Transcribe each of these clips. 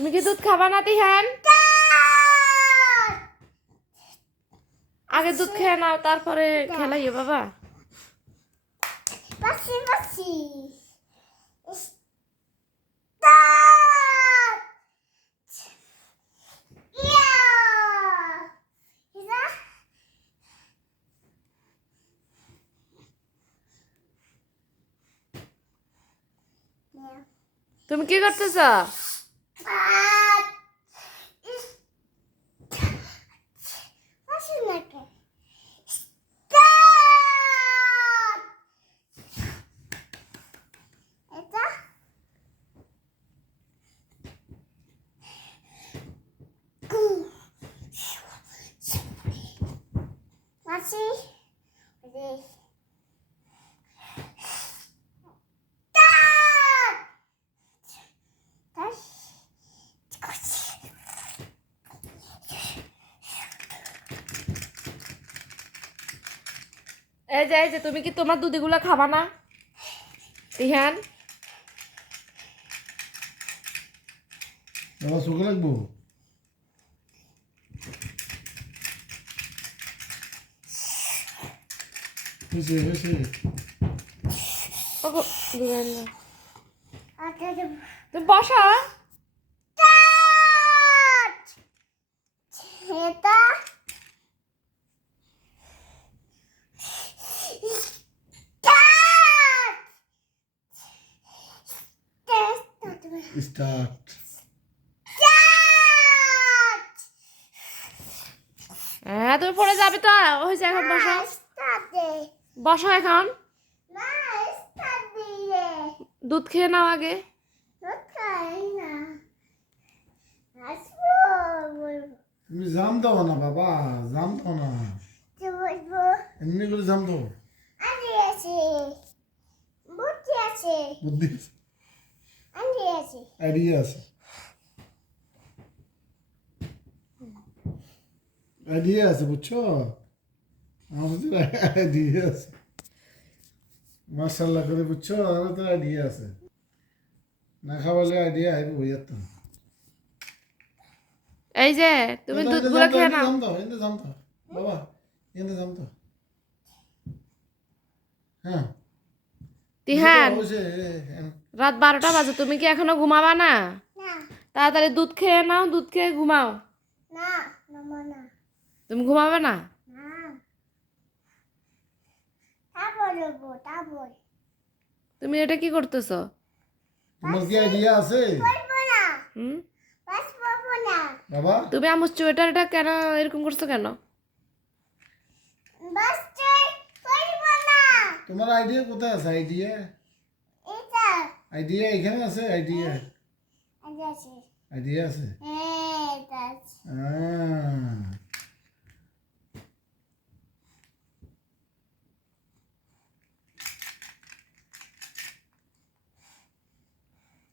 তুমি কি দুধ খাবা না তিহান? আগে দুধ খেয়ে নাও তারপরে খেলাইও বাবা। বাসি বাসি তুমি কি করতেছ? এই যে তুমি কি তোমার দুধগুলো খাবা না তিহান? বাবা শুকে লাগবো। হয়েছে হয়েছে। তুমি বসা। স্টার্ট। হ্যাঁ তুমি পড়ে যাবে তো। হয়েছে এখন বসো বসো এখন। দুধ খেয়ে নাও আগে। তুমি জাম দাও না বাবা, জাম দাও না, এমনি করে জাম দাও। বুদ্ধি আইডিয়া আছে, আইডিয়া আছে বুঝছো, আমাদের আইডিয়া আছে মাশাআল্লাহ করে বুঝছো, আমার তো আইডিয়া আছে, না খাওয়ালে আইডিয়া আইব হইয়াত। এই যে তুমি দুধগুলো খেয়ে নাও। জাম দাও, এনে জাম দাও বাবা, এনে জাম দাও। হ্যাঁ তিহান রাত 12টা বাজে, তুমি কি এখনো ঘুমাবা না? তাড়াতাড়ি দুধ খেয়ে নাও, দুধ খেয়ে ঘুমাও। তুমি ঘুমাবে না? তুমি এটা কি করতেছ? তোমার কি আইডিয়া আছে বাবা? তুমি আমার সোয়েটারটা কেন এরকম করছো কেন? তোমার আইডিয়া কোথায় আছে? আইডিয়া আইডিয়া এখানে আছে, আইডিয়া আইডিয়া আছে।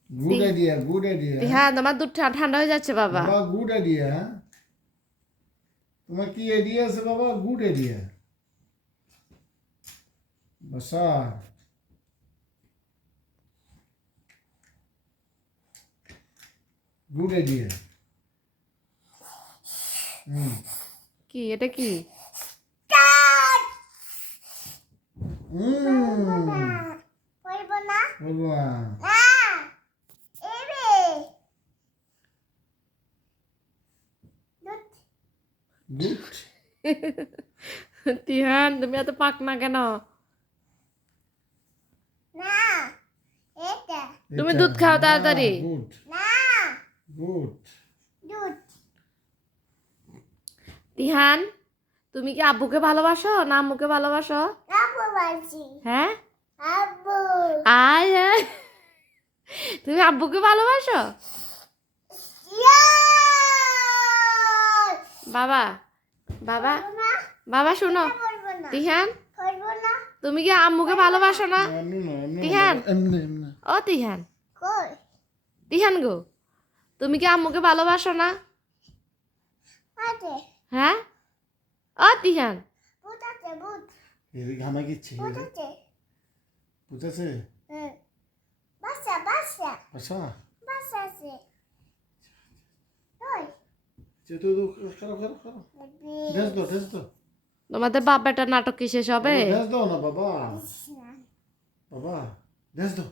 Good idea, good idea. হ্যাঁ তোমার দুধ ঠান্ডা হয়ে যাচ্ছে বাবা। বাবা গুড আইডিয়া। তোমার কি আইডিয়া আছে বাবা? Good idea. বসা গুড আইডিয়া। কি এটা কি? তিহান তুমি এত পাক না কেন? তুমি দুধ খাও তাড়াতাড়ি। গুড। তিহান তুমি কি আব্বুকে ভালোবাসো না আম্মুকে ভালোবাসো? হ্যাঁ আয় তুমি আব্বুকে ভালোবাসো? বাবা বাবা বাবা শোনো তিহান, তুমি কি আম্মুকে ভালোবাসো না? তিহান ও তিহান, তিহান গো তুমি কি আম্মুকে ভালোবাসো না? হ্যাঁ ও তিহান ঘামা গিচ্ছে বুঝেছে বাসা চেতু খারাপ খারাপ খারাপ ড্রেস দাও তোমাদের বাপ বেটার নাটক কি শেষ হবে? ড্রেস দাও না বাবা বাবা ড্রেস দাও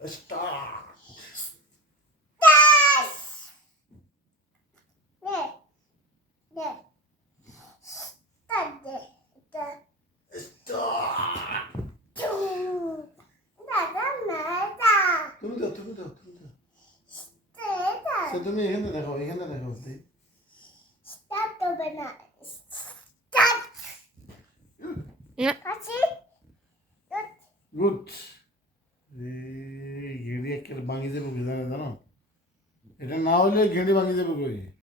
স্টার্ট তুমি দাও তুমি এখানে দেখো গুড ঘেড়ি একেবারে ভাঙি যাবে জানো এটা না হলে ঘেড়ি ভাঙি যাবে কই